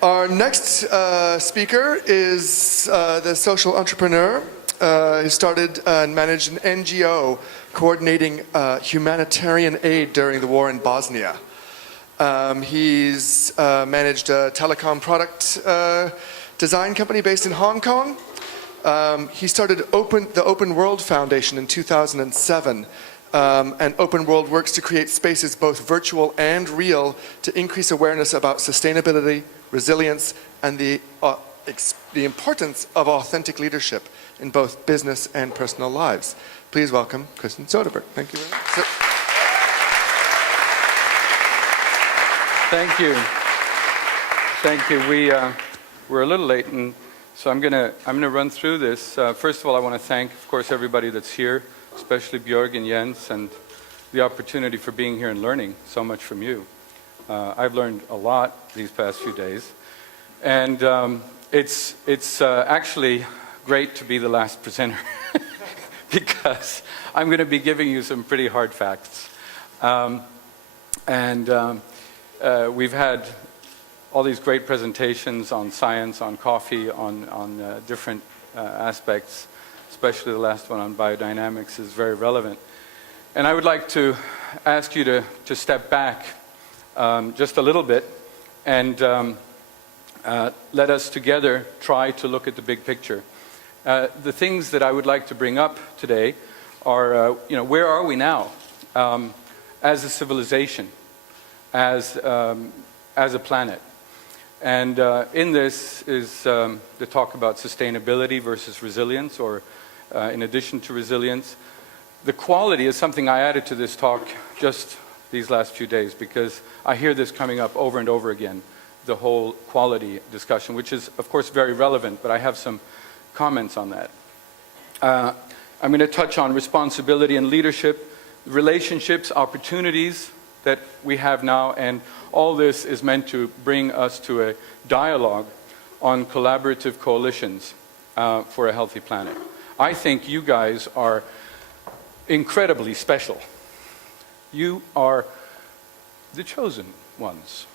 Our next speaker is the social entrepreneur who started and managed an NGO coordinating humanitarian aid during the war in Bosnia. He's managed a telecom product design company based in Hong Kong. He started the Open World Foundation in 2007. And Open World works to create spaces both virtual and real to increase awareness about sustainability, resilience, and the importance of authentic leadership in both business and personal lives. Please welcome Kristen Söderberg. Thank you very much. Thank you. Thank you. We're a little late, and so I'm gonna run through this. First of all, I want to thank, of course, everybody that's here, especially Björg and Jens, and the opportunity for being here and learning so much from you. I've learned a lot these past few days, and it's actually great to be the last presenter because I'm going to be giving you some pretty hard facts. We've had all these great presentations on science, on coffee, on different aspects. Especially the last one on biodynamics is very relevant. And I would like to ask you to step back just a little bit and let us together try to look at the big picture. The things that I would like to bring up today are, where are we now as a civilization, as a planet? And in this is the talk about sustainability versus resilience, or in addition to resilience. The quality is something I added to this talk just these last few days because I hear this coming up over and over again, the whole quality discussion, which is, of course, very relevant, but I have some comments on that. I'm going to touch on responsibility and leadership, relationships, opportunities that we have now, and all this is meant to bring us to a dialogue on collaborative coalitions for a healthy planet. I think you guys are incredibly special. You are the chosen ones.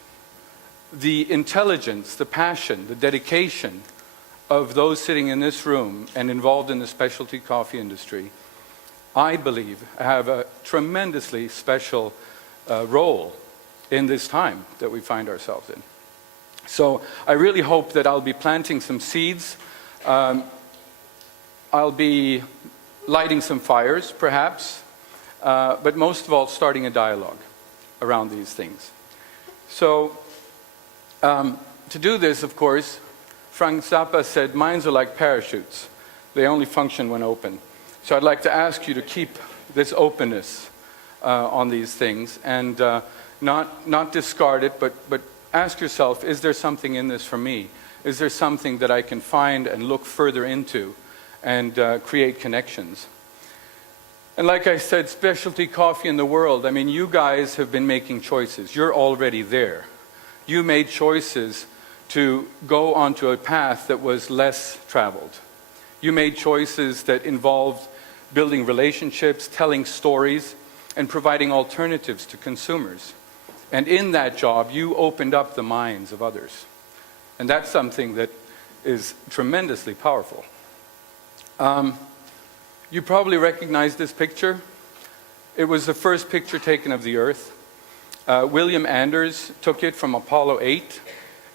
The intelligence, the passion, the dedication of those sitting in this room and involved in the specialty coffee industry, I believe, have a tremendously special role in this time that we find ourselves in. So I really hope that I'll be planting some seeds. I'll be lighting some fires, perhaps, but most of all, starting a dialogue around these things. So, to do this, of course, Frank Zappa said, minds are like parachutes. They only function when open. So I'd like to ask you to keep this openness on these things and not discard it, but ask yourself, is there something in this for me? Is there something that I can find and look further into and create connections? And like I said, specialty coffee in the world, I mean, you guys have been making choices. You're already there. You made choices to go onto a path that was less traveled. You made choices that involved building relationships, telling stories, and providing alternatives to consumers. And in that job, you opened up the minds of others. And that's something that is tremendously powerful. You probably recognize this picture. It was the first picture taken of the Earth. William Anders took it from Apollo 8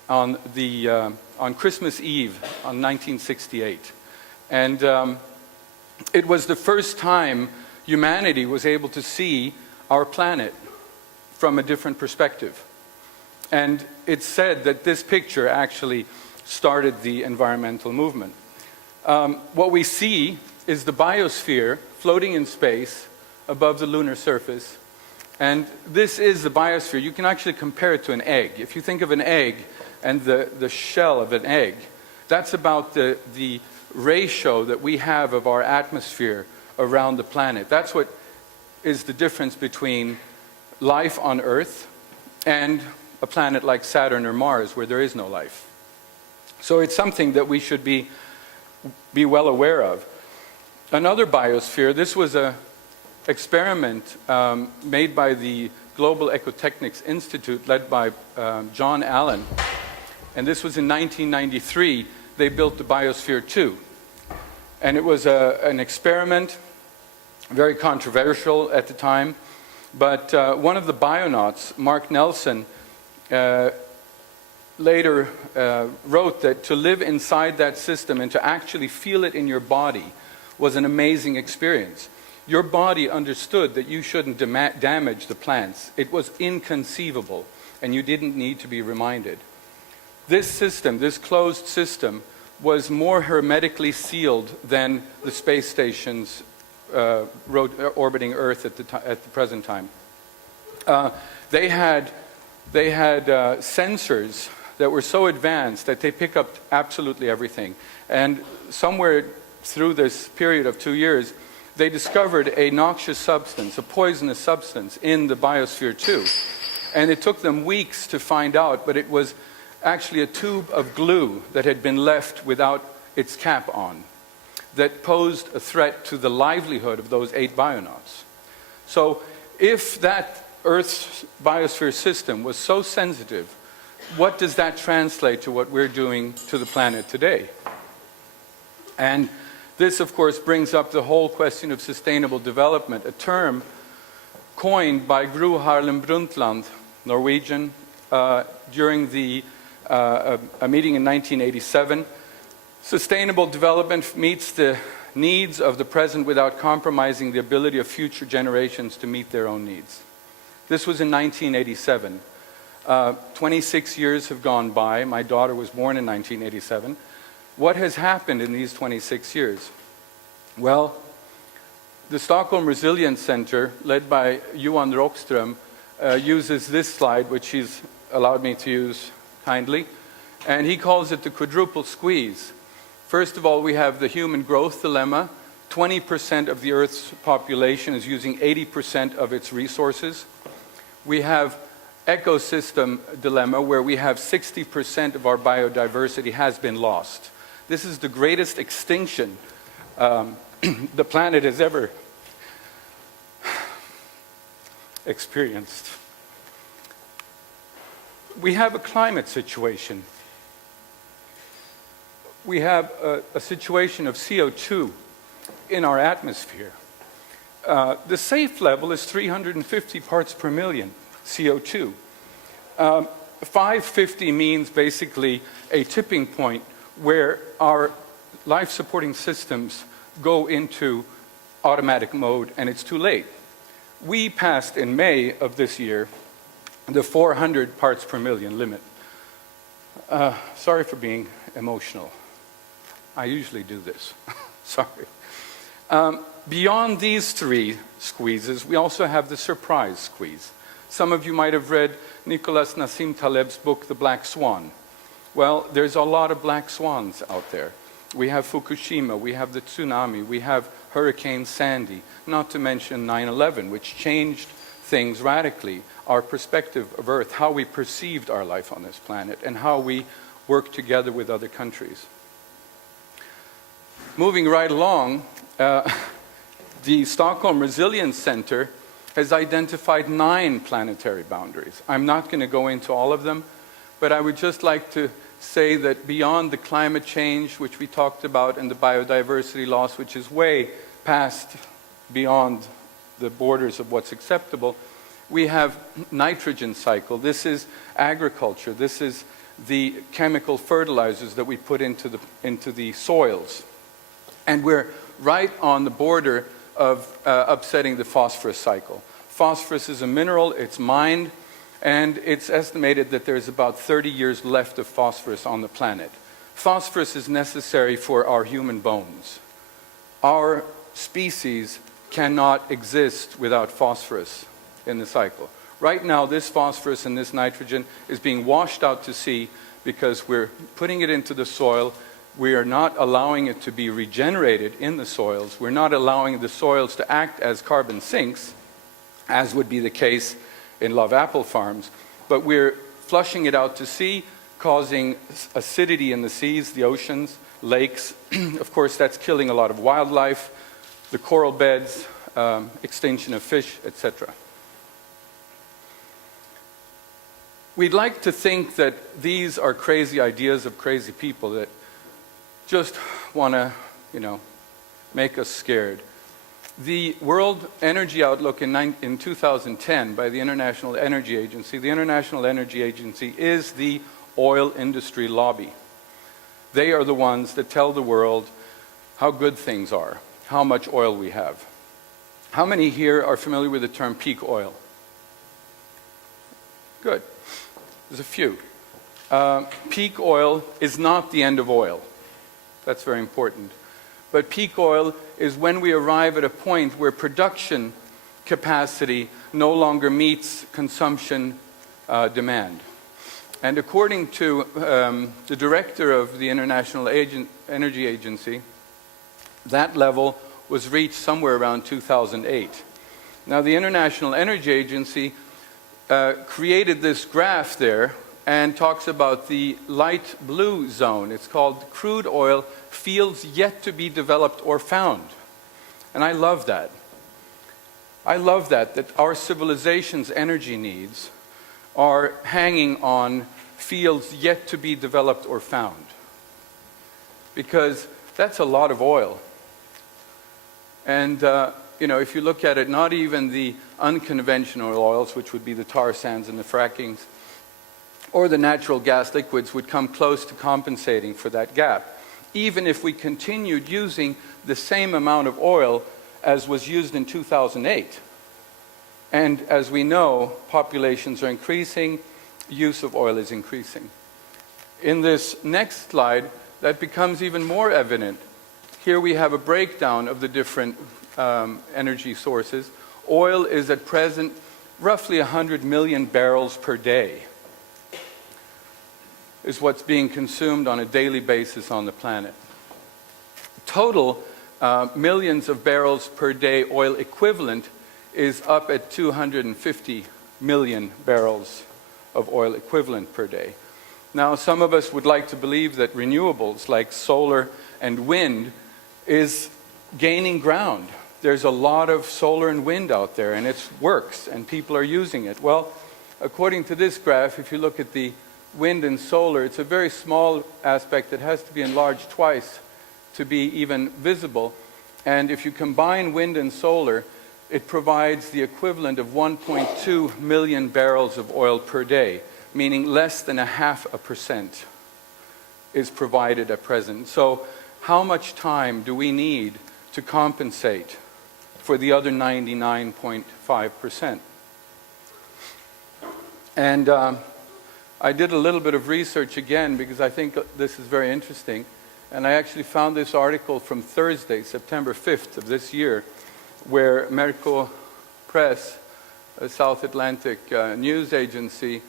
on Christmas Eve on 1968. And it was the first time humanity was able to see our planet from a different perspective. And it's said that this picture actually started the environmental movement. What we see is the biosphere floating in space above the lunar surface. And this is the biosphere. You can actually compare it to an egg. If you think of an egg and the shell of an egg, that's about the ratio that we have of our atmosphere around the planet. That's what is the difference between life on Earth and a planet like Saturn or Mars, where there is no life. So it's something that we should be well aware of. Another biosphere, this was an experiment made by the Global Ecotechnics Institute, led by John Allen. And this was in 1993, they built the Biosphere 2. And it was an experiment, very controversial at the time. But one of the bionauts, Mark Nelson, later wrote that to live inside that system and to actually feel it in your body was an amazing experience. Your body understood that you shouldn't damage the plants. It was inconceivable, and you didn't need to be reminded. This system, this closed system, was more hermetically sealed than the space stations orbiting Earth at the present time. They had sensors that were so advanced that they pick up absolutely everything. And somewhere through this period of 2 years, they discovered a noxious substance, a poisonous substance in the Biosphere 2. And it took them weeks to find out, but it was actually a tube of glue that had been left without its cap on that posed a threat to the livelihood of those 8 bionauts. So if that Earth's biosphere system was so sensitive, what does that translate to what we're doing to the planet today? And this, of course, brings up the whole question of sustainable development, a term coined by Gro Harlem Brundtland, Norwegian, during a meeting in 1987. Sustainable development meets the needs of the present without compromising the ability of future generations to meet their own needs. This was in 1987. 26 years have gone by. My daughter was born in 1987. What has happened in these 26 years? Well, the Stockholm Resilience Center, led by Johan Rockström, uses this slide, which he's allowed me to use kindly, and he calls it the quadruple squeeze. First of all, we have the human growth dilemma. 20% of the Earth's population is using 80% of its resources. We have ecosystem dilemma, where we have 60% of our biodiversity has been lost. This is the greatest extinction the planet has ever experienced. We have a climate situation. We have a situation of CO2 in our atmosphere. The safe level is 350 parts per million CO2. 550 means basically a tipping point where our life-supporting systems go into automatic mode, and it's too late. We passed in May of this year the 400 parts per million limit. Sorry for being emotional. I usually do this. Sorry. Beyond these 3 squeezes, we also have the surprise squeeze. Some of you might have read Nicholas Nassim Taleb's book, The Black Swan. Well, there's a lot of black swans out there. We have Fukushima, we have the tsunami, we have Hurricane Sandy, not to mention 9/11, which changed things radically, our perspective of Earth, how we perceived our life on this planet, and how we work together with other countries. Moving right along, the Stockholm Resilience Center has identified 9 planetary boundaries. I'm not going to go into all of them, but I would just like to say that beyond the climate change, which we talked about, and the biodiversity loss, which is way past beyond the borders of what's acceptable, we have nitrogen cycle. This is agriculture. This is the chemical fertilizers that we put into the soils. And we're right on the border of upsetting the phosphorus cycle. Phosphorus is a mineral, it's mined, and it's estimated that there's about 30 years left of phosphorus on the planet. Phosphorus is necessary for our human bones. Our species cannot exist without phosphorus in the cycle. Right now, this phosphorus and this nitrogen is being washed out to sea because we're putting it into the soil. We are not allowing it to be regenerated in the soils. We're not allowing the soils to act as carbon sinks, as would be the case in love apple farms. But we're flushing it out to sea, causing acidity in the seas, the oceans, lakes. Of course, that's killing a lot of wildlife, the coral beds, extinction of fish, etc. we'd like to think that these are crazy ideas of crazy people that just want to, make us scared. The World Energy Outlook in 2010 by the International Energy Agency, the International Energy Agency is the oil industry lobby. They are the ones that tell the world how good things are, how much oil we have. How many here are familiar with the term peak oil? Good. There's a few. Peak oil is not the end of oil. That's very important. But peak oil is when we arrive at a point where production capacity no longer meets consumption demand. And according to the director of the International Energy Agency, that level was reached somewhere around 2008. Now, the International Energy Agency created this graph there and talks about the light blue zone. It's called crude oil fields yet to be developed or found. And I love that. I love that our civilization's energy needs are hanging on fields yet to be developed or found. Because that's a lot of oil. And, if you look at it, not even the unconventional oils, which would be the tar sands and the frackings, or the natural gas liquids would come close to compensating for that gap, even if we continued using the same amount of oil as was used in 2008. And as we know, populations are increasing, use of oil is increasing. In this next slide, that becomes even more evident. Here we have a breakdown of the different energy sources. Oil is at present roughly 100 million barrels per day is what's being consumed on a daily basis on the planet. Total millions of barrels per day oil equivalent is up at 250 million barrels of oil equivalent per day. Now, some of us would like to believe that renewables like solar and wind is gaining ground. There's a lot of solar and wind out there, and it works, and people are using it. Well, according to this graph, if you look at the wind and solar, it's a very small aspect that has to be enlarged twice to be even visible. And if you combine wind and solar, it provides the equivalent of 1.2 million barrels of oil per day, meaning less than 0.5% is provided at present. So how much time do we need to compensate for the other 99.5%? And I did a little bit of research again because I think this is very interesting. And I actually found this article from Thursday, September 5th of this year, where Merco Press, a South Atlantic news agency,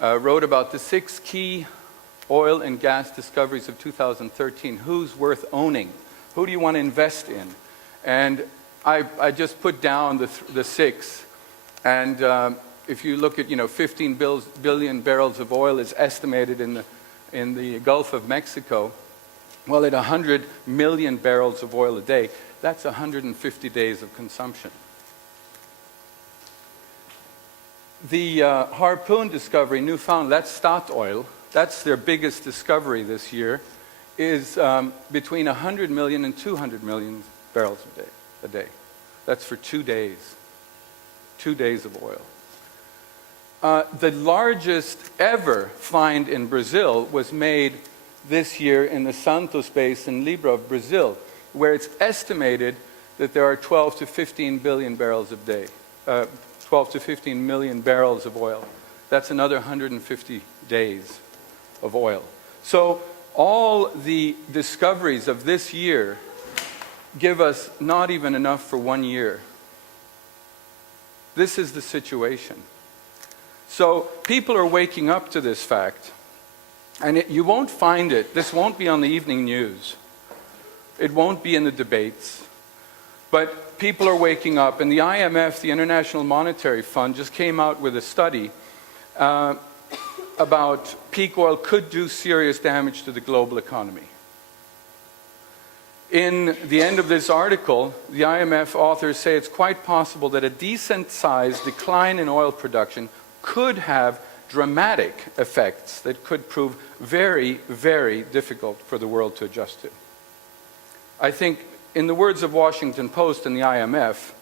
wrote about the 6 key oil and gas discoveries of 2013. Who's worth owning? Who do you want to invest in? And I just put down the 6. And if you look at, 15 billion barrels of oil is estimated in the Gulf of Mexico. Well, at 100 million barrels of oil a day, that's 150 days of consumption. The Harpoon discovery, Newfoundland, that's Statoil, that's their biggest discovery this year, is between 100 million and 200 million barrels a day. That's for 2 days. 2 days of oil. The largest ever find in Brazil was made this year in the Santos Basin, Libra of Brazil, where it's estimated that there are 12 to 15 billion barrels a day, 12 to 15 million barrels of oil. That's another 150 days of oil. So all the discoveries of this year give us not even enough for 1 year. This is the situation. So people are waking up to this fact, and you won't find it. This won't be on the evening news. It won't be in the debates. But people are waking up, and the IMF, the International Monetary Fund, just came out with a study about peak oil could do serious damage to the global economy. In the end of this article, the IMF authors say it's quite possible that a decent-sized decline in oil production could have dramatic effects that could prove very, very difficult for the world to adjust to. I think, in the words of Washington Post and the IMF,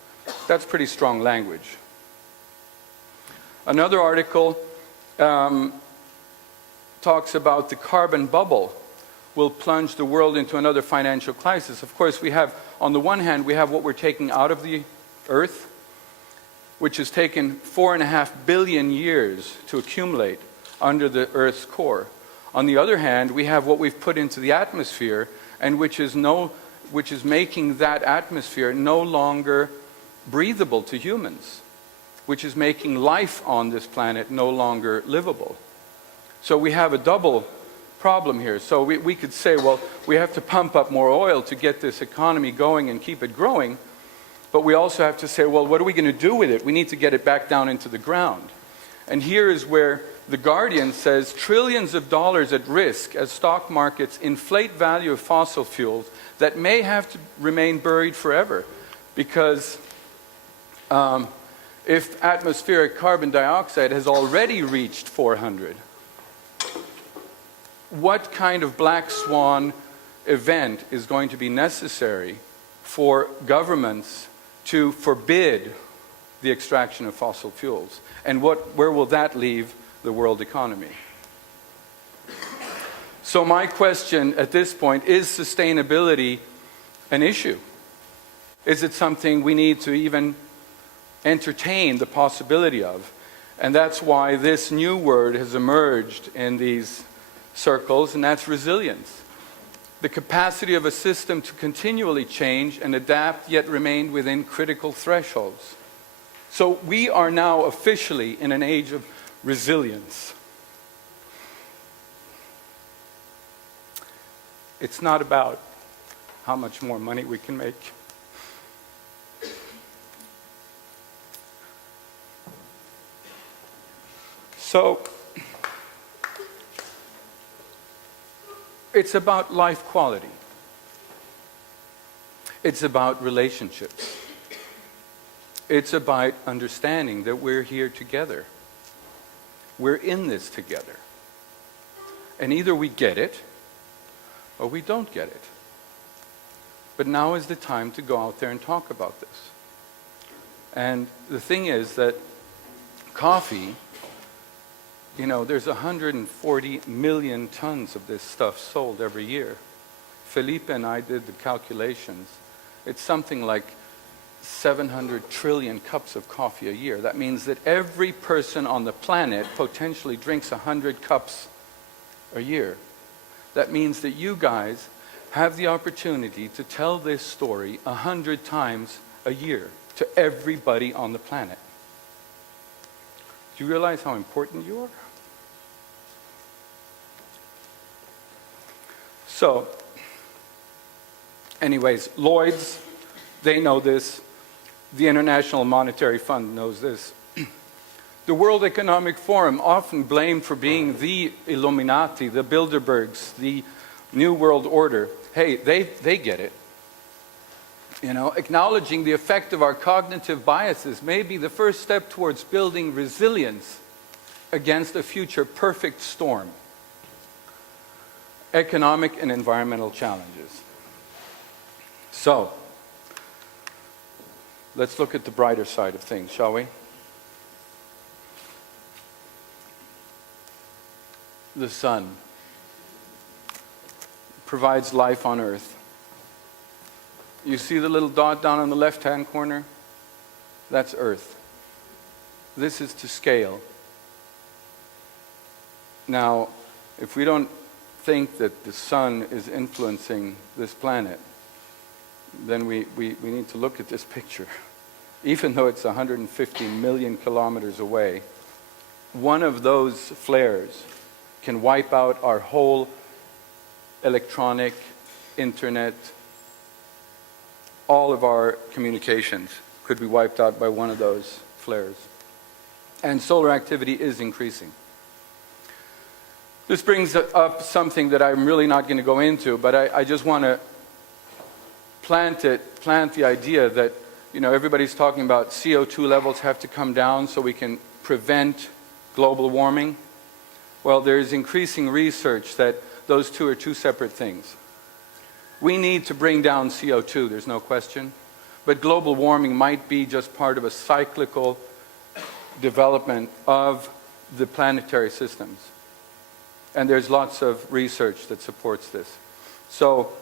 that's pretty strong language. Another article talks about the carbon bubble will plunge the world into another financial crisis. Of course, we have, on the one hand, we have what we're taking out of the Earth, which has taken 4.5 billion years to accumulate under the Earth's core. On the other hand, we have what we've put into the atmosphere, and which is making that atmosphere no longer breathable to humans, which is making life on this planet no longer livable. So we have a double problem here. So we could say, well, we have to pump up more oil to get this economy going and keep it growing, but we also have to say, well, what are we going to do with it? We need to get it back down into the ground. And here is where The Guardian says trillions of dollars at risk as stock markets inflate value of fossil fuels that may have to remain buried forever, because if atmospheric carbon dioxide has already reached 400, what kind of black swan event is going to be necessary for governments to forbid the extraction of fossil fuels? And where will that leave the world economy? So my question at this point, is sustainability an issue? Is it something we need to even entertain the possibility of? And that's why this new word has emerged in these circles, and that's resilience. The capacity of a system to continually change and adapt, yet remain within critical thresholds. So we are now officially in an age of resilience. It's not about how much more money we can make. So it's about life quality. It's about relationships. It's about understanding that we're here together. We're in this together. And either we get it or we don't get it. But now is the time to go out there and talk about this. And the thing is that coffee, you know, there's 140 million tons of this stuff sold every year. Felipe and I did the calculations. It's something like 700 trillion cups of coffee a year. That means that every person on the planet potentially drinks 100 cups a year. That means that you guys have the opportunity to tell this story 100 times a year to everybody on the planet. Do you realize how important you are? So, anyways, Lloyd's, they know this. The International Monetary Fund knows this. The World Economic Forum, often blamed for being the Illuminati, the Bilderbergs, the New World Order. Hey, they get it. You know, acknowledging the effect of our cognitive biases may be the first step towards building resilience against a future perfect storm. Economic and environmental challenges. So, let's look at the brighter side of things, shall we? The sun provides life on Earth. You see the little dot down on the left-hand corner? That's Earth. This is to scale. Now, if we don't think that the sun is influencing this planet, then we need to look at this picture. Even though it's 150 million kilometers away, one of those flares can wipe out our whole electronic, internet, all of our communications could be wiped out by one of those flares. And solar activity is increasing. This brings up something that I'm really not going to go into, but I just want to plant the idea that, you know, everybody's talking about CO2 levels have to come down so we can prevent global warming? Well, there's increasing research that those two are two separate things. We need to bring down CO2, there's no question. But global warming might be just part of a cyclical development of the planetary systems. And there's lots of research that supports this. So,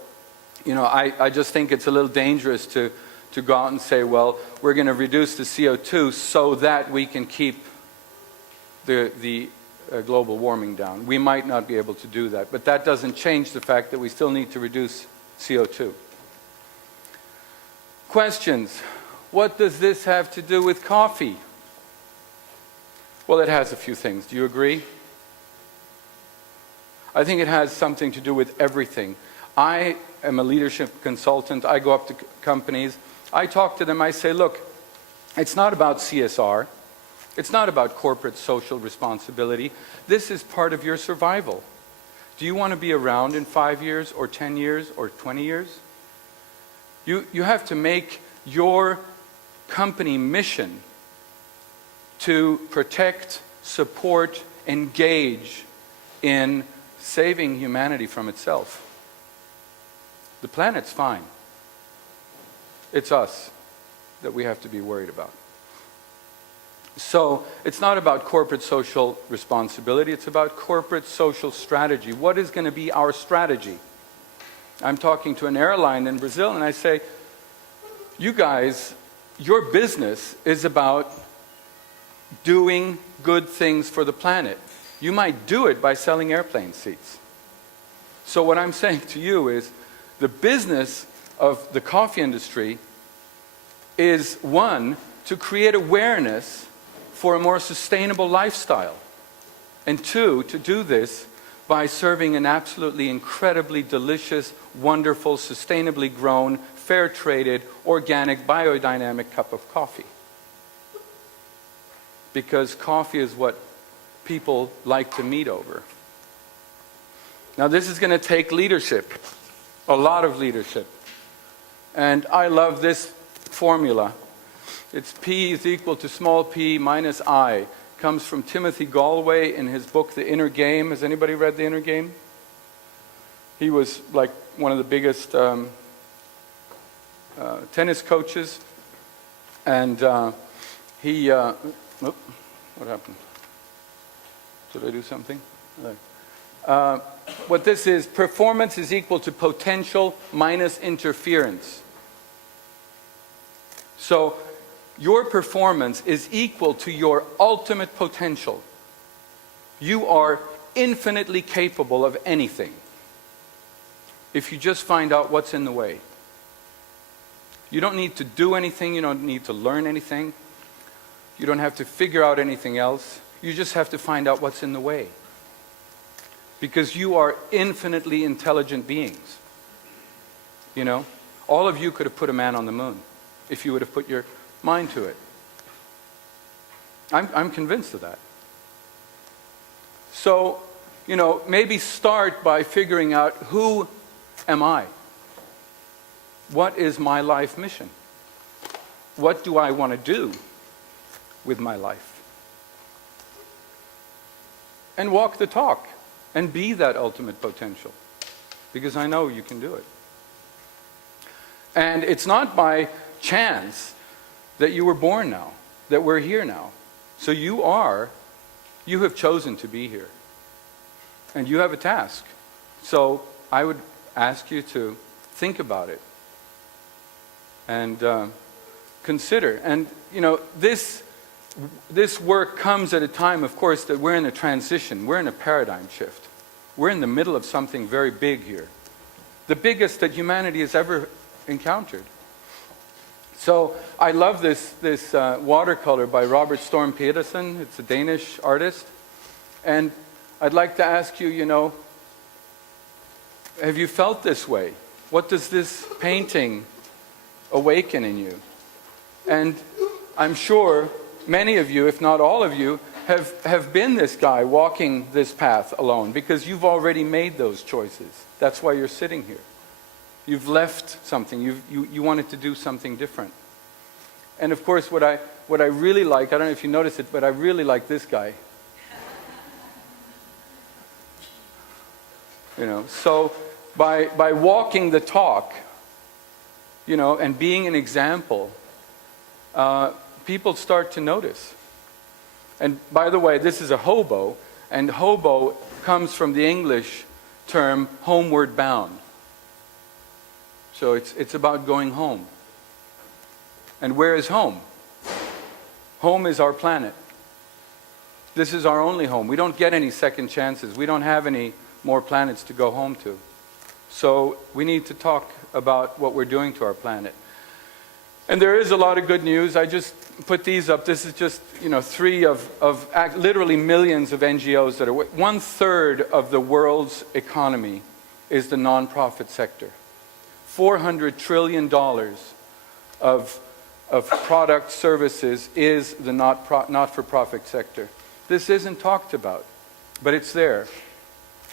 you know, I just think it's a little dangerous to go out and say, well, we're going to reduce the CO2 so that we can keep the global warming down. We might not be able to do that, but that doesn't change the fact that we still need to reduce CO2. Questions? What does this have to do with coffee? Well, it has a few things. Do you agree? I think it has something to do with everything. I am a leadership consultant. I go up to companies. I talk to them. I say, look, it's not about CSR. It's not about corporate social responsibility. This is part of your survival. Do you want to be around in 5 years or 10 years or 20 years? You have to make your company mission to protect, support, engage in saving humanity from itself. The planet's fine. It's us that we have to be worried about. So it's not about corporate social responsibility, it's about corporate social strategy. What is going to be our strategy? I'm talking to an airline in Brazil and I say, you guys, your business is about doing good things for the planet. You might do it by selling airplane seats. So what I'm saying to you is, the business of the coffee industry is, one, to create awareness for a more sustainable lifestyle. And two, to do this by serving an absolutely incredibly delicious, wonderful, sustainably grown, fair-traded, organic, biodynamic cup of coffee. Because coffee is what people like to meet over. Now this is going to take leadership, a lot of leadership. And I love this formula. It's P is equal to small p minus I. Comes from Timothy Galway in his book, The Inner Game. Has anybody read The Inner Game? He was like one of the biggest tennis coaches. And he, what happened? Did I do something? What this is, performance is equal to potential minus interference. So your performance is equal to your ultimate potential. You are infinitely capable of anything if you just find out what's in the way. You don't need to do anything, you don't need to learn anything, you don't have to figure out anything else, you just have to find out what's in the way. Because you are infinitely intelligent beings. You know, all of you could have put a man on the moon if you would have put your mind to it. I'm convinced of that. So, you know, maybe start by figuring out, who am I? What is my life mission? What do I want to do with my life? And walk the talk and be that ultimate potential, because I know you can do it. And it's not by chance that you were born now, that we're here now. So you have chosen to be here. And you have a task. So I would ask you to think about it and consider. And, you know, this work comes at a time, of course, that we're in a transition. We're in a paradigm shift. We're in the middle of something very big here. The biggest that humanity has ever encountered. So I love this watercolor by Robert Storm Pedersen. It's a Danish artist. And I'd like to ask you, you know, have you felt this way? What does this painting awaken in you? And I'm sure many of you, if not all of you, have been this guy walking this path alone, because you've already made those choices. That's why you're sitting here. You've left something. You wanted to do something different. And of course, what I really like, I don't know if you noticed it, but I really like this guy. You know, so by walking the talk, you know, and being an example, people start to notice. And by the way, this is a hobo, and hobo comes from the English term homeward bound. So it's about going home. And where is home? Home is our planet. This is our only home. We don't get any second chances. We don't have any more planets to go home to. So we need to talk about what we're doing to our planet. And there is a lot of good news. I just put these up. This is just, you know, 3 of literally millions of NGOs that are... 1/3 of the world's economy is the nonprofit sector. $400 trillion of product services is the not-for-profit sector. This isn't talked about, but it's there.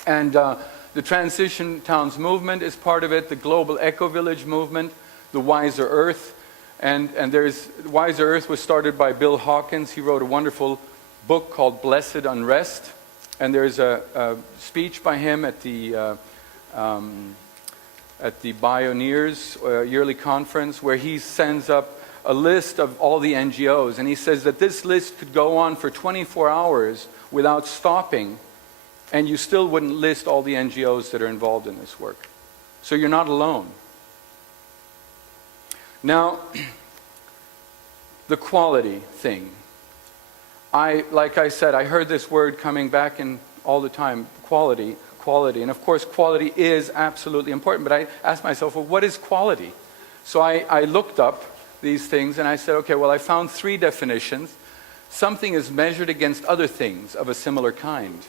And the Transition Towns movement is part of it, the Global Eco-Village movement, the Wiser Earth. And there's Wiser Earth was started by Bill Hawkins. He wrote a wonderful book called Blessed Unrest. And there's a speech by him at the Bioneers yearly conference where he sends up a list of all the NGOs. And he says that this list could go on for 24 hours without stopping, and you still wouldn't list all the NGOs that are involved in this work. So you're not alone. Now, the quality thing. Like I said, I heard this word coming back in all the time, quality. And of course, quality is absolutely important. But I asked myself, well, what is quality? So I looked up these things and I said, okay, well, I found 3 definitions. Something is measured against other things of a similar kind.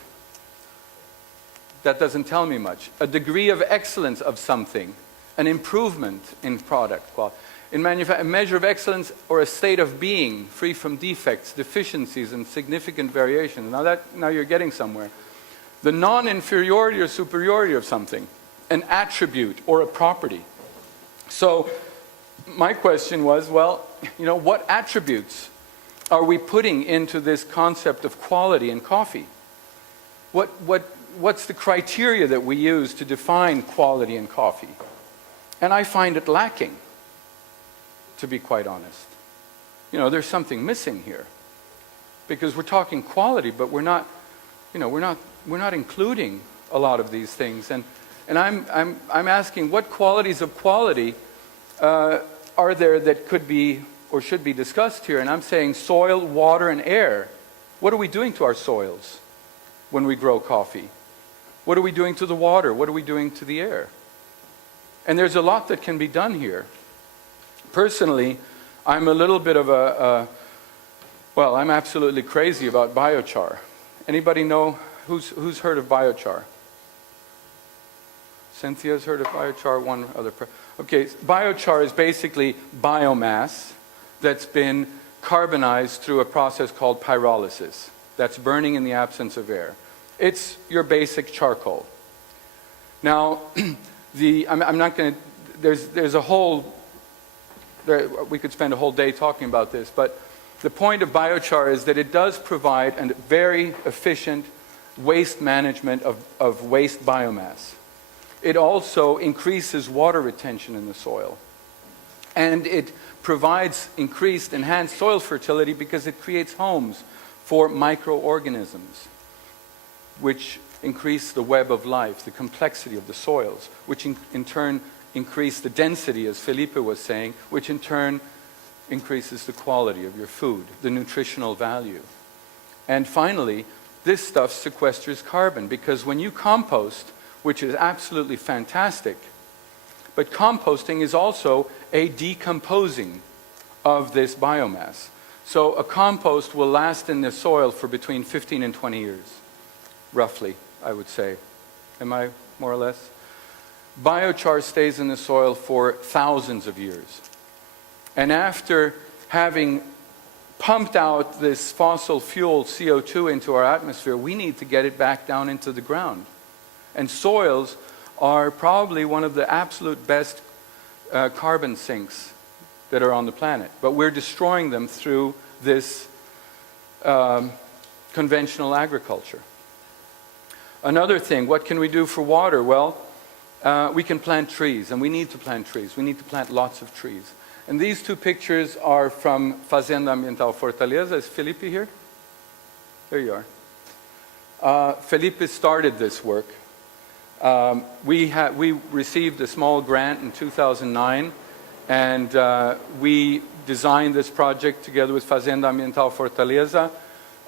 That doesn't tell me much. A degree of excellence of something, an improvement in product quality. In a measure of excellence or a state of being free from defects, deficiencies, and significant variations. Now you're getting somewhere. The non-inferiority or superiority of something, an attribute or a property. So my question was, well, you know, what attributes are we putting into this concept of quality in coffee? What's the criteria that we use to define quality in coffee? And I find it lacking, to be quite honest. You know, there's something missing here. Because we're talking quality, but we're not, you know, we're not including a lot of these things. And I'm asking, what qualities of quality are there that could be or should be discussed here? And I'm saying soil, water, and air. What are we doing to our soils when we grow coffee? What are we doing to the water? What are we doing to the air? And there's a lot that can be done here. Personally, I'm a little bit of well, I'm absolutely crazy about biochar. Anybody know who's heard of biochar? Cynthia's heard of biochar, one other person. Okay, biochar is basically biomass that's been carbonized through a process called pyrolysis. That's burning in the absence of air. It's your basic charcoal. Now, I'm not going to, there's a whole, we could spend a whole day talking about this, but the point of biochar is that it does provide a very efficient waste management of waste biomass. It also increases water retention in the soil. And it provides increased, enhanced soil fertility because it creates homes for microorganisms, which increase the web of life, the complexity of the soils, which in turn increase the density, as Felipe was saying, which in turn increases the quality of your food, the nutritional value. And finally, this stuff sequesters carbon, because when you compost, which is absolutely fantastic, but composting is also a decomposing of this biomass. So a compost will last in the soil for between 15 and 20 years, roughly, I would say. Am I more or less? Biochar stays in the soil for thousands of years. And after having pumped out this fossil fuel CO2 into our atmosphere, we need to get it back down into the ground. And soils are probably one of the absolute best carbon sinks that are on the planet. But we're destroying them through this conventional agriculture. Another thing, what can we do for water? Well, we can plant trees, and we need to plant trees. We need to plant lots of trees. And these two pictures are from Fazenda Ambiental Fortaleza. Is Felipe here? There you are. Felipe started this work. We received a small grant in 2009, and we designed this project together with Fazenda Ambiental Fortaleza.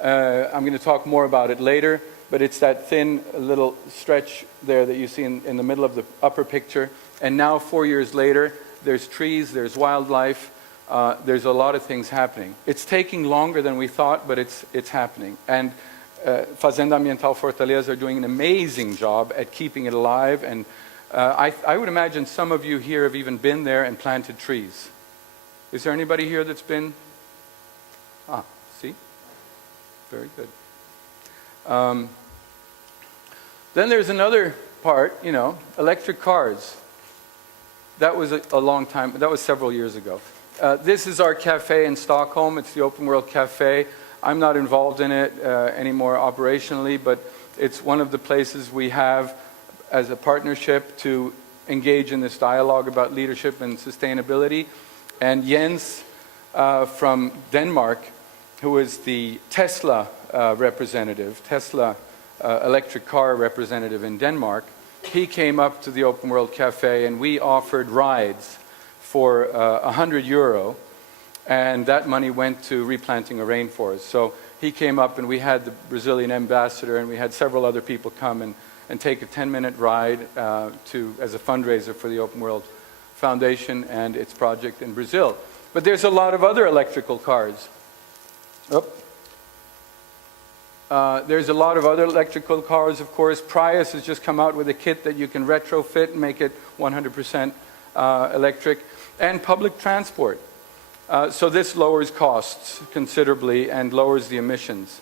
I'm going to talk more about it later, but it's that thin little stretch there that you see in the middle of the upper picture. And now, 4 years later, there's trees, there's wildlife, there's a lot of things happening. It's taking longer than we thought, but it's happening. And Fazenda Ambiental Fortaleza are doing an amazing job at keeping it alive. And I would imagine some of you here have even been there and planted trees. Is there anybody here that's been? Ah, see? Very good. Then there's another part, you know, electric cars. That was a long time, that was several years ago. This is our cafe in Stockholm. It's the Open World Cafe. I'm not involved in it anymore operationally, but it's one of the places we have as a partnership to engage in this dialogue about leadership and sustainability. And Jens from Denmark, who is the Tesla representative, Tesla electric car representative in Denmark, he came up to the Open World Cafe and we offered rides for €100, and that money went to replanting a rainforest. So he came up and we had the Brazilian ambassador and we had several other people come and take a 10-minute ride as a fundraiser for the Open World Foundation and its project in Brazil. But there's a lot of other electrical cars. There's a lot of other electrical cars, of course. Prius has just come out with a kit that you can retrofit and make it 100% electric. And public transport. So this lowers costs considerably and lowers the emissions.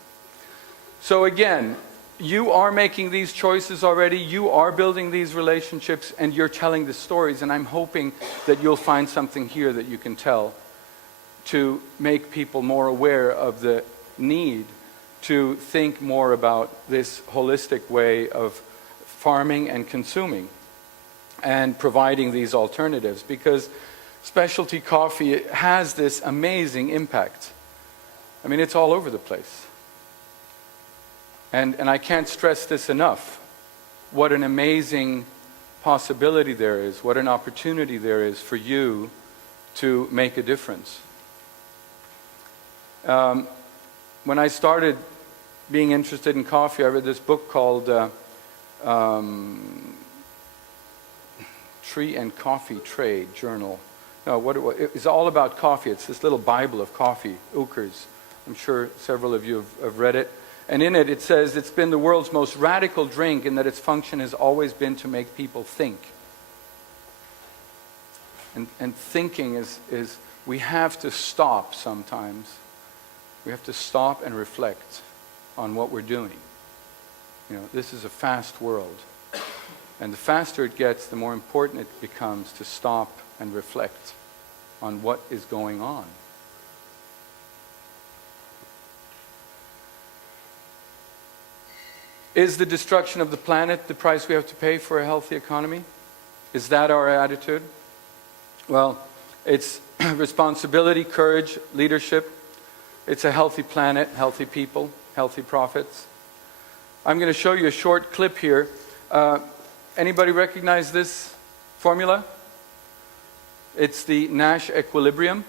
So again, you are making these choices already, you are building these relationships, and you're telling the stories, and I'm hoping that you'll find something here that you can tell to make people more aware of the need to think more about this holistic way of farming and consuming and providing these alternatives, because specialty coffee has this amazing impact. I mean, it's all over the place. And I can't stress this enough, what an amazing possibility there is, what an opportunity there is for you to make a difference. When I started being interested in coffee, I read this book called Tree and Coffee Trade Journal. No, it's all about coffee. It's this little Bible of coffee, Ukers. I'm sure several of you have read it. And in it, it says it's been the world's most radical drink in that its function has always been to make people think. And thinking is we have to stop sometimes. We have to stop and reflect on what we're doing. You know, this is a fast world. And the faster it gets, the more important it becomes to stop and reflect on what is going on. Is the destruction of the planet the price we have to pay for a healthy economy? Is that our attitude? Well, it's responsibility, courage, leadership. It's a healthy planet, healthy people, healthy profits. I'm going to show you a short clip here. Anybody recognize this formula? It's the Nash Equilibrium.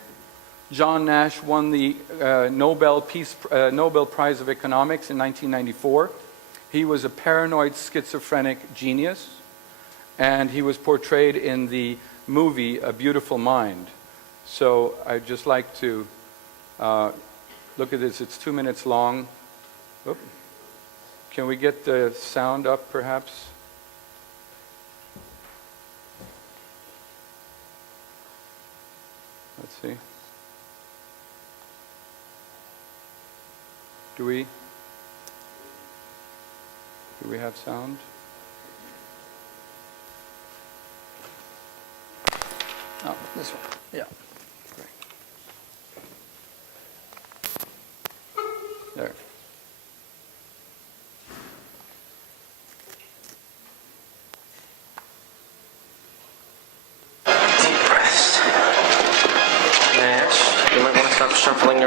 John Nash won the Nobel Prize of Economics in 1994. He was a paranoid schizophrenic genius, and he was portrayed in the movie A Beautiful Mind. So I'd just like to look at this. It's 2 minutes long. Oop. Can we get the sound up, perhaps? Let's see. Do we have sound? Oh, this one. Yeah. Great. There.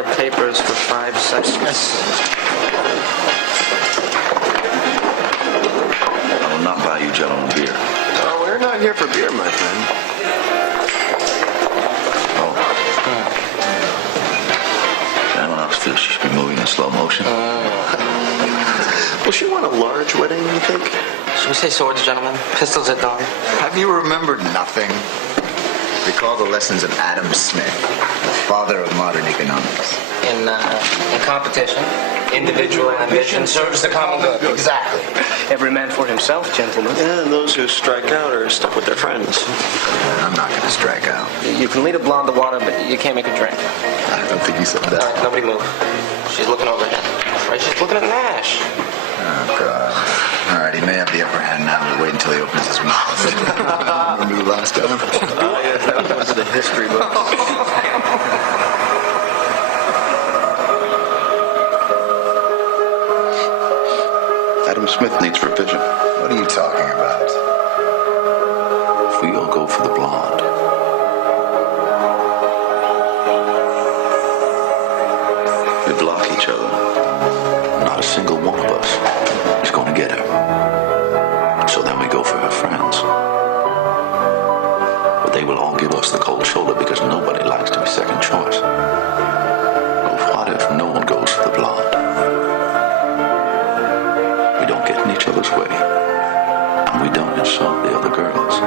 your papers for 5 seconds. I will not buy you gentlemen beer. Oh, we're not here for beer, my friend. Oh. Anyone else feel she should be moving in slow motion? Will she want a large wedding, you think? Should we say swords, gentlemen? Pistols at dawn? Have you remembered nothing? Recall the lessons of Adam Smith, the father of modern economics. In competition, individual ambition serves the common good. Exactly. Every man for himself, gentlemen. Yeah, and those who strike out are stuck with their friends. I'm not going to strike out. You can lead a blonde to water, but you can't make her drink. I don't think you said All that. right, nobody move. She's looking over again. Right, she's looking at Nash. Oh, God. All right, he may have the upper hand now, but wait until he opens his mouth. Remember the last time? Oh, yes, that was the history book. Adam Smith needs revision. What are you talking about? If we all go for the blonde, we block each other. Not a single one of us is going to get her. So then we go for her friends. But they will all give us the cold shoulder because nobody likes to be second choice. Well, what if no one goes for the blonde? We don't get in each other's way. And we don't insult the other girls.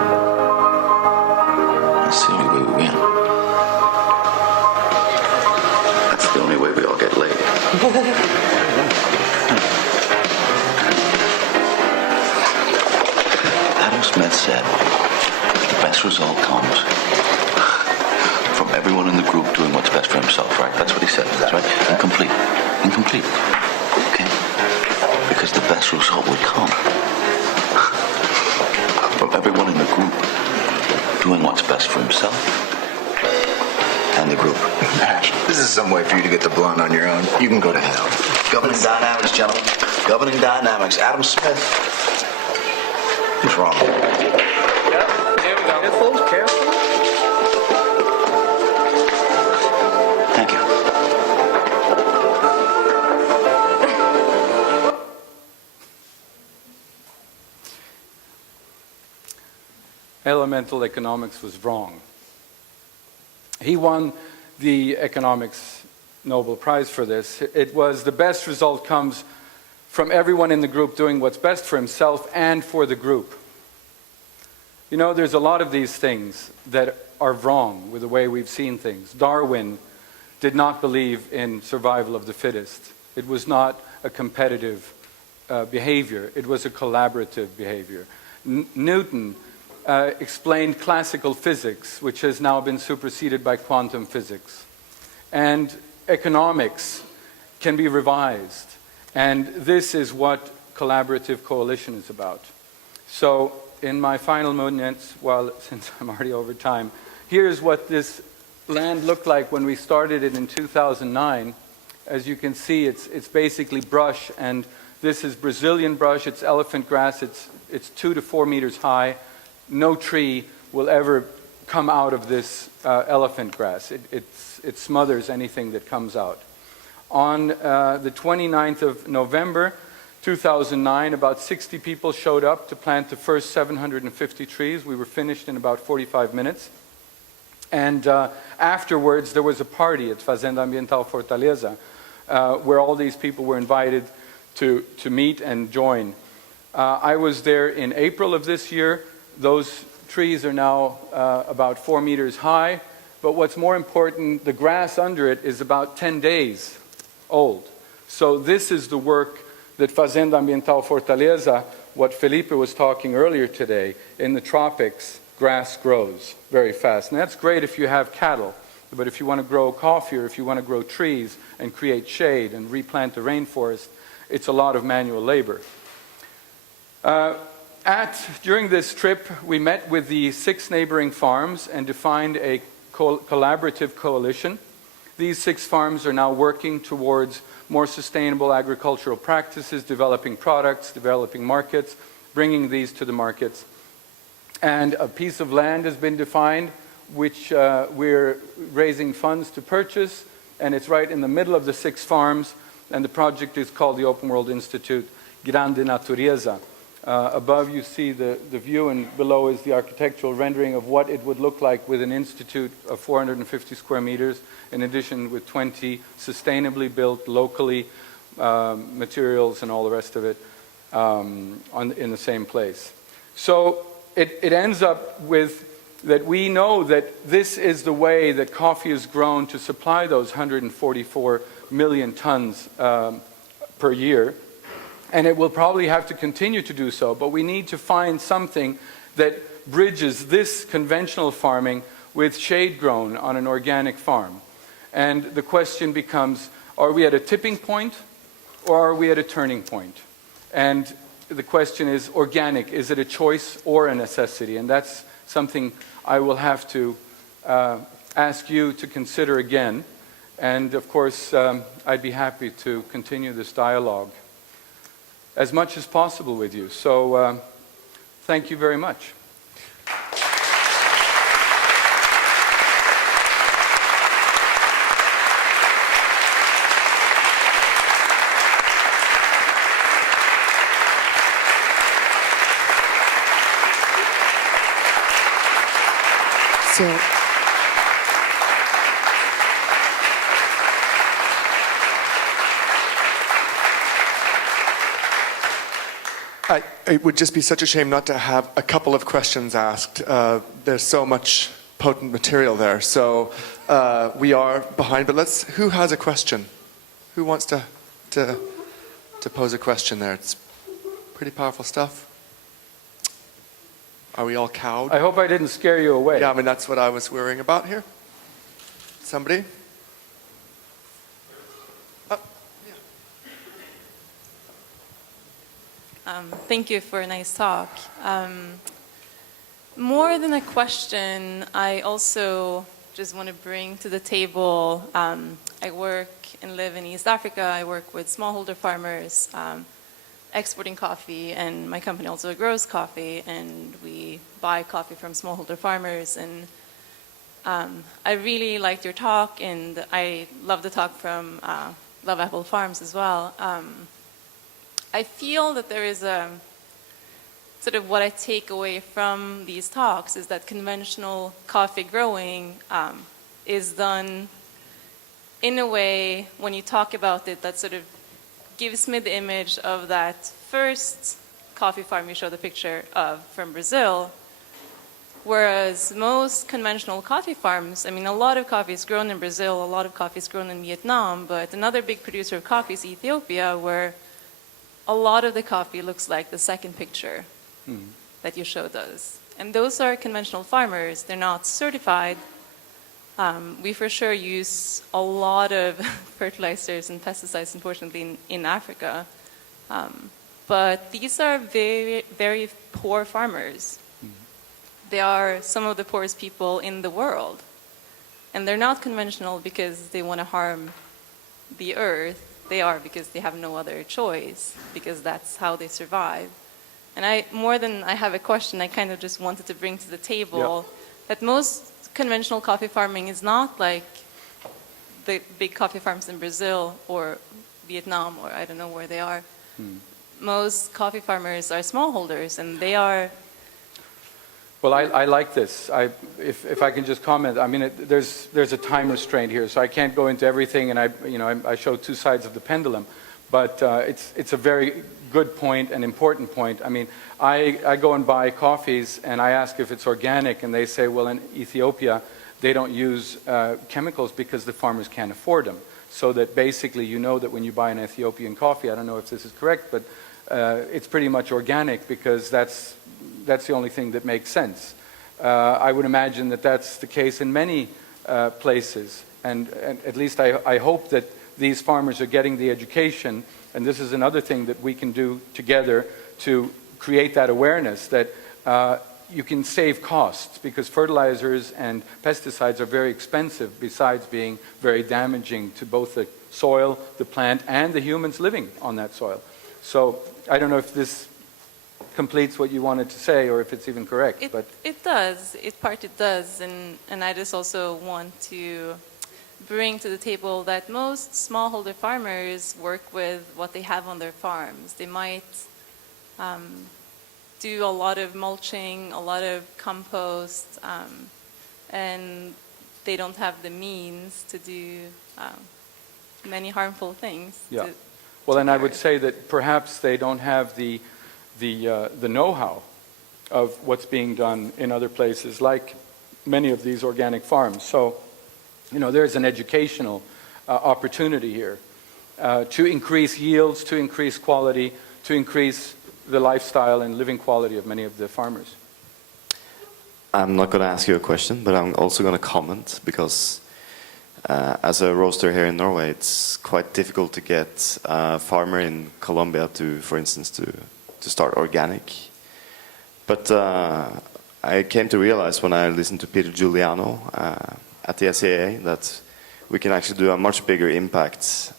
That's the only way we win. That's the only way we all get laid. Adam Smith said the best result comes from everyone in the group doing what's best for himself, right? That's what he said, that's right? Incomplete. Incomplete. Okay? Because the best result would come from everyone in the group doing what's best for himself and the group. Nash, this is some way for you to get the blonde on your own. You can go to hell. Governing dynamics, gentlemen. Governing dynamics. Adam Smith. What's wrong? Yep, there we go. Careful, careful. Thank you. Elemental economics was wrong. He won the economics Nobel Prize for this. It was the best result comes from everyone in the group doing what's best for himself and for the group. You know, there's a lot of these things that are wrong with the way we've seen things. Darwin did not believe in survival of the fittest. It was not a competitive behavior. It was a collaborative behavior. Newton explained classical physics, which has now been superseded by quantum physics. And economics can be revised. And this is what collaborative coalition is about. So in my final moments, since I'm already over time, here's what this land looked like when we started it in 2009. As you can see, it's basically brush, and this is Brazilian brush, it's elephant grass, it's 2 to 4 meters high. No tree will ever come out of this elephant grass. It smothers anything that comes out. On the 29th of November 2009, about 60 people showed up to plant the first 750 trees. We were finished in about 45 minutes. And afterwards, there was a party at Fazenda Ambiental Fortaleza where all these people were invited to meet and join. I was there in April of this year. Those trees are now about 4 meters high. But what's more important, the grass under it is about 10 days old. So this is the work that Fazenda Ambiental Fortaleza, what Felipe was talking earlier today, in the tropics, grass grows very fast. And that's great if you have cattle. But if you want to grow coffee or if you want to grow trees and create shade and replant the rainforest, it's a lot of manual labor. During this trip, we met with the 6 neighboring farms and defined a collaborative coalition. These 6 farms are now working towards more sustainable agricultural practices, developing products, developing markets, bringing these to the markets. And a piece of land has been defined, which we're raising funds to purchase and it's right in the middle of the 6 farms, and the project is called the Open World Institute Grande Natureza. Above you see the view, and below is the architectural rendering of what it would look like with an institute of 450 square meters, in addition with 20 sustainably built, locally materials and all the rest of it in the same place. So it ends up with that we know that this is the way that coffee is grown to supply those 144 million tons per year. And it will probably have to continue to do so, but we need to find something that bridges this conventional farming with shade grown on an organic farm. And the question becomes, are we at a tipping point or are we at a turning point? And the question is organic, is it a choice or a necessity? And that's something I will have to ask you to consider again. And of course, I'd be happy to continue this dialogue as much as possible with you. So thank you very much. So, it would just be such a shame not to have a couple of questions asked. There's so much potent material there. So we are behind, but who has a question? Who wants to pose a question there? It's pretty powerful stuff. Are we all cowed? I hope I didn't scare you away. Yeah, I mean, that's what I was worrying about here. Somebody? Thank you for a nice talk. More than a question, I also just want to bring to the table, I work and live in East Africa. I work with smallholder farmers exporting coffee, and my company also grows coffee, and we buy coffee from smallholder farmers. And I really liked your talk, and I love the talk from Love Apple Farms as well. I feel that there is a sort of what I take away from these talks is that conventional coffee growing is done in a way, when you talk about it, that sort of gives me the image of that first coffee farm you showed the picture of from Brazil, whereas most conventional coffee farms, I mean, a lot of coffee is grown in Brazil, a lot of coffee is grown in Vietnam, but another big producer of coffee is Ethiopia, where a lot of the coffee looks like the second picture that you showed us. And those are conventional farmers. They're not certified. We for sure use a lot of fertilizers and pesticides, unfortunately, in Africa. But these are very, very poor farmers. They are some of the poorest people in the world. And they're not conventional because they want to harm the earth. They are because they have no other choice, because that's how they survive. And more than I have a question, I kind of just wanted to bring to the table that most conventional coffee farming is not like the big coffee farms in Brazil or Vietnam, or I don't know where they are. Most coffee farmers are smallholders, and they are... Well, I like this. If I can just comment, I mean, there's a time restraint here, so I can't go into everything, and I show two sides of the pendulum, but it's a very good point, an important point. I mean, I go and buy coffees, and I ask if it's organic, and they say, well, in Ethiopia, they don't use chemicals because the farmers can't afford them. So that basically, you know that when you buy an Ethiopian coffee, I don't know if this is correct, but it's pretty much organic because that's the only thing that makes sense. I would imagine that that's the case in many places, and at least I hope that these farmers are getting the education, and this is another thing that we can do together to create that awareness that you can save costs, because fertilizers and pesticides are very expensive, besides being very damaging to both the soil, the plant, and the humans living on that soil. So I don't know if this completes what you wanted to say, or if it's even correct. It does. It does, and I just also want to bring to the table that most smallholder farmers work with what they have on their farms. They might do a lot of mulching, a lot of compost, and they don't have the means to do many harmful things. Yeah. Well, and I would say that perhaps they don't have the know-how of what's being done in other places, like many of these organic farms. So, you know, there's an educational opportunity here to increase yields, to increase quality, to increase the lifestyle and living quality of many of the farmers. I'm not going to ask you a question, but I'm also going to comment, because as a roaster here in Norway, it's quite difficult to get a farmer in Colombia to, for instance, to start organic. But I came to realize when I listened to Peter Giuliano at the SCA that we can actually do a much bigger impact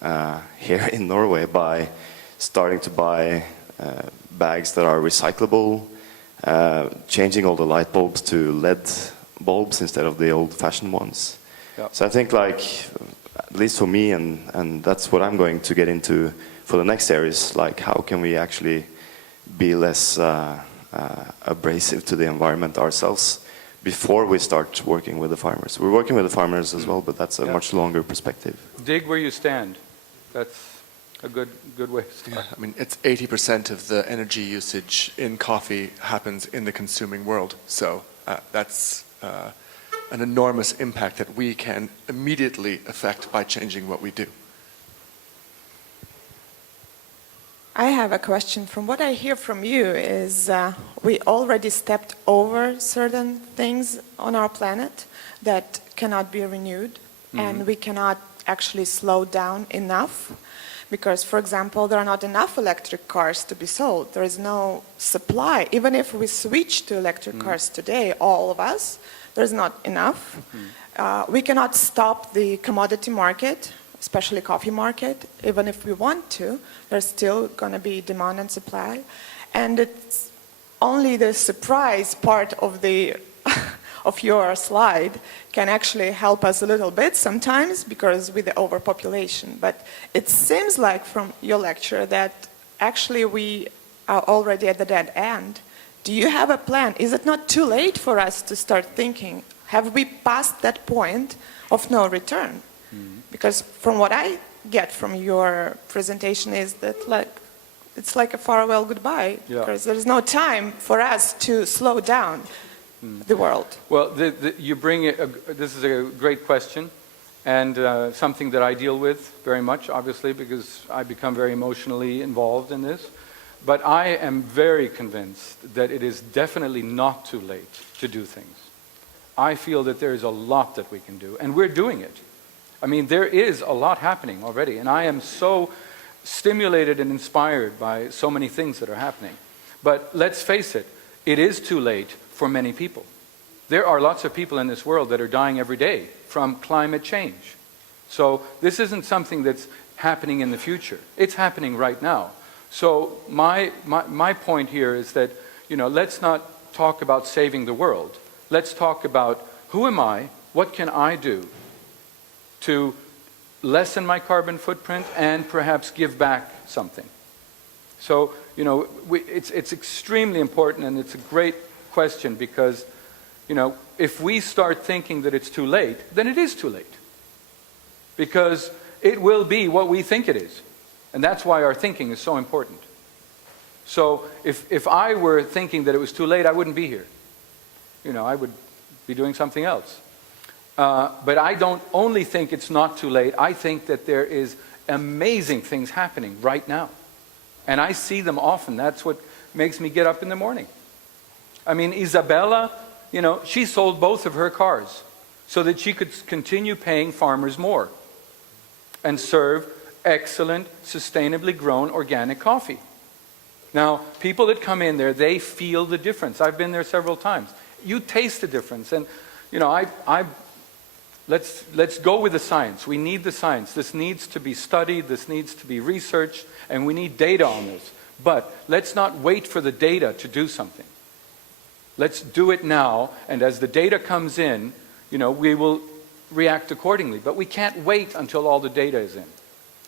here in Norway by starting to buy bags that are recyclable, changing all the light bulbs to LED bulbs instead of the old-fashioned ones. Yep. So I think, like, at least for me, and that's what I'm going to get into for the next series, like, how can we actually be less abrasive to the environment ourselves before we start working with the farmers. We're working with the farmers as well, but that's a much longer perspective. Dig where you stand. That's a good way to start. Yeah, I mean, it's 80% of the energy usage in coffee happens in the consuming world. So that's an enormous impact that we can immediately affect by changing what we do. I have a question. From what I hear from you is we already stepped over certain things on our planet that cannot be renewed, and we cannot actually slow down enough. Because, for example, there are not enough electric cars to be sold. There is no supply. Even if we switch to electric cars today, all of us, there's not enough. We cannot stop the commodity market, especially coffee market. Even if we want to, there's still going to be demand and supply. And it's only the surprise part of the of your slide can actually help us a little bit sometimes, because with the overpopulation. But it seems like from your lecture that actually we are already at the dead end. Do you have a plan? Is it not too late for us to start thinking? Have we passed that point of no return? Because from what I get from your presentation is that it's like a farewell goodbye, because there's no time for us to slow down the world. Well, you bring this is a great question, and something that I deal with very much, obviously, because I become very emotionally involved in this. But I am very convinced that it is definitely not too late to do things. I feel that there is a lot that we can do, and we're doing it. I mean, there is a lot happening already, and I am so stimulated and inspired by so many things that are happening. But let's face it, it is too late for many people. There are lots of people in this world that are dying every day from climate change. So this isn't something that's happening in the future. It's happening right now. So my point here is that, you know, let's not talk about saving the world. Let's talk about who am I, what can I do to lessen my carbon footprint and perhaps give back something. So, you know, it's extremely important, and it's a great question, because, you know, if we start thinking that it's too late, then it is too late. Because it will be what we think it is. And that's why our thinking is so important. So if I were thinking that it was too late, I wouldn't be here. You know, I would be doing something else. But I don't only think it's not too late, I think that there is amazing things happening right now. And I see them often. That's what makes me get up in the morning. I mean, Isabella, you know, she sold both of her cars so that she could continue paying farmers more and serve excellent, sustainably grown organic coffee. Now, people that come in there, they feel the difference. I've been there several times. You taste the difference. And, you know, let's go with the science. We need the science. This needs to be studied. This needs to be researched. And we need data on this. But let's not wait for the data to do something. Let's do it now. And as the data comes in, you know, we will react accordingly. But we can't wait until all the data is in.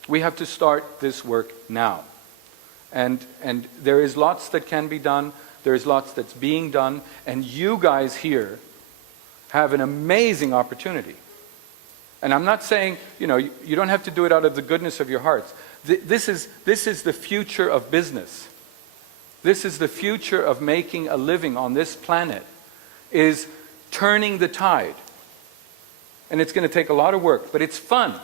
We have to start this work now. And there is lots that can be done. There is lots that's being done. And you guys here have an amazing opportunity. And I'm not saying, you know, you don't have to do it out of the goodness of your hearts. This is the future of business. This is the future of making a living on this planet, is turning the tide. And it's going to take a lot of work, but it's fun.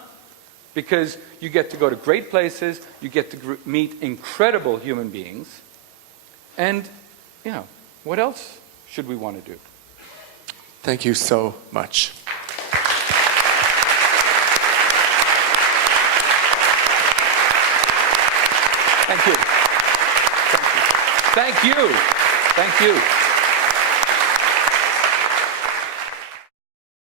Because you get to go to great places, you get to meet incredible human beings, and, you know, what else should we want to do? Thank you so much. Thank you. Thank you. Thank you. Thank you.